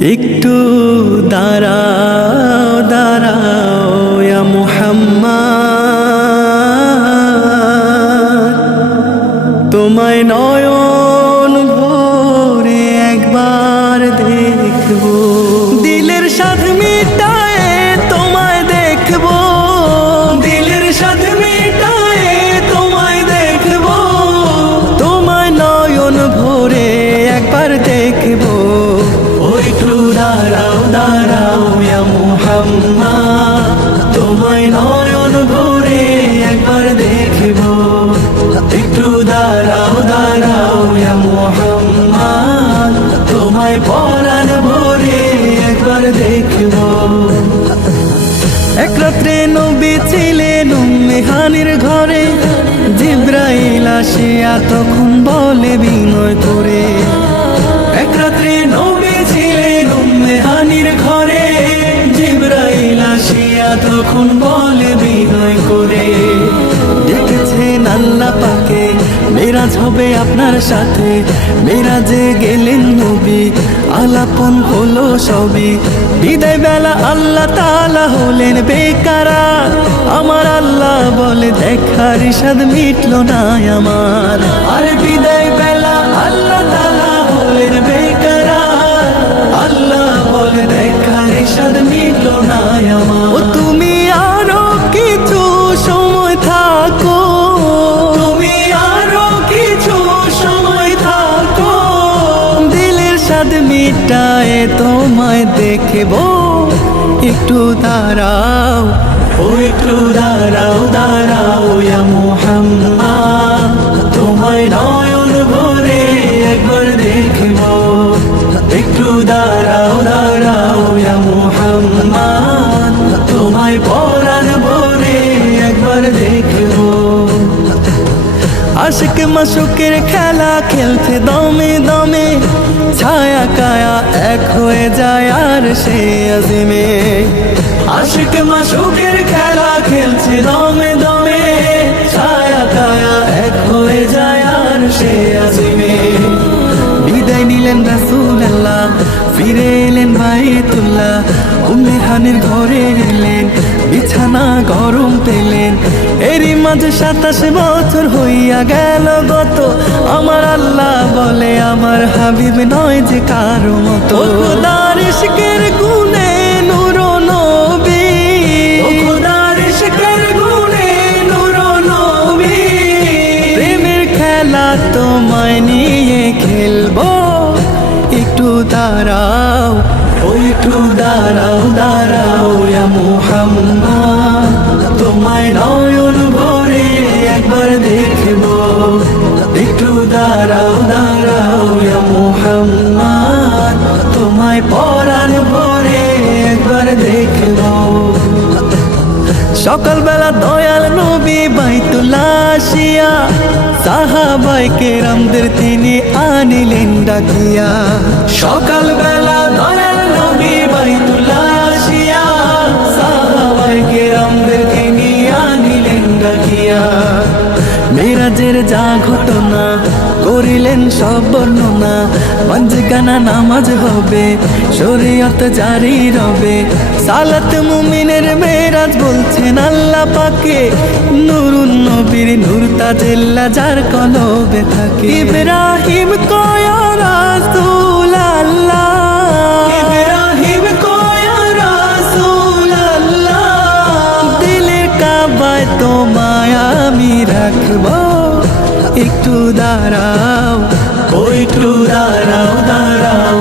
একটু দাঁড়াও দাঁড়াও ইয়া মুহাম্মদ, তোমায় নয়ন ভরে একবার দেখবো, দিলের স্বাদ মিটায়ে তোমায় দেখবো, দিলের স্বাদ মিটায়ে তোমায় দেখবো, তোমায় নয়ন ভরে একবার দেখবো। একটু দাঁড়াও দাঁড়াও ইয়া মুহাম্মদ, তোমায় নয়ন ভরে একবার দেখবো। একটু দাঁড়াও দাঁড়াও ইয়া মুহাম্মদ, তোমায় পরাণ ভরে একবার দেখবো। এক রাত্রে নবী ছিলেন উম্মে হানির ঘরে, জিবরাইল আসিয়া তখন বলে বিনয় করে। এক রাত্রে নবী ছিলেন উম্মে হানির ঘরে, জিবরাইল আসিয়া তখন বলে বিনয় করে। দেখেছেন আল্লাহ পাকে মেরাজ হবে আপনার সাথে, মেরাজে গেলেন নবী আলাপন হলো সবই। বিদায় বেলা আল্লাহ তাআলা হলেন বেকারার, আমার আল্লাহ বলে দেখার স্বাদ মিটলো না আমার। আরে বিদায় বেলা আল্লাহ তাআলা হলেন বেকারার, আল্লাহ বলে দেখার স্বাদ মিটলো না আমার। ও তুমি আরো কিছু সময় থাকো, তুমি আরো কিছু সময় থাকো, দিলের স্বাদ মিটায়ে তোমায় দেখবো। একটু দাঁড়াও ও একটু দাঁড়াও দাঁড়াও ইয়া মুহাম্মদ, তোমায় নয়ন ভরে একবার দেখবো। একটু দাঁড়াও দাঁড়াও ইয়া মুহাম্মদ, তোমায় পরাণ ভরে একবার দেখবো। আশিক মাশুকের খেলা খেলছে দমে দমে, ছায়া কায়া এক হয়ে যায় আর সে আজিমে। আশিক মাশুকের খেলা খেলছে দমে দমে, ছায়া কায়া এক হয়ে যায় আর সে আজিমে। বিদায় নিলেন রাসূলুল্লাহ, ফিরে এলেন বাইতুল্লাহ, উম্মে হানির ঘরে এলেন, বিছানা গরম পেলেন। এরই মাঝে 27 বছর হইয়া গেল গত, আমার আল্লাহ বলে আমার হাবিব নয় যে কারো মতো। খোদার ইশকের গুণে নূর নবী, খোদার ইশকের গুণে নূর নবী, প্রেমের খেলা তোমায় নিয়ে খেলবো। একটু দাঁড়াও ও একটু দাঁড়াও দাঁড়াও ইয়া মুহাম্মদ, তোমায় নয়ন ভরে একবার দেখবো। একটু দাঁড়াও দাঁড়াও ইয়া মুহাম্মদ, তোমায় পরাণ ভরে একবার দেখবো। সকালবেলা দয়াল নবী বাইতুল্লাহ আসিয়া, সাহাবায়ে কেরামদের তিনি আনিলেন ডাকিয়া। সকালবেলা দয়াল নবী বাইতুল্লাহ আসিয়া, সাহাবায়ে কেরামদের তিনি আনিলেন ডাকিয়া। মেরাজের যা ঘটনা করিলেন সব বর্ণনা, পাঁচগানা নামাজ হবে, শরীয়ত জারি রবে। সালাত মুমিনের মেরাজ বলছেন আল্লাহ পাকে, নূরুন নবীর নূর তাজেল্লা যার কলবে থাকে। ইব্রাহিম কয় রাসূলুল্লাহ, ইব্রাহিম কয় রাসূলুল্লাহ, দিলের কাবায় তোমায় আমি রাখবো। একটু দাঁড়াও ও একটু দাঁড়াও দাঁড়াও।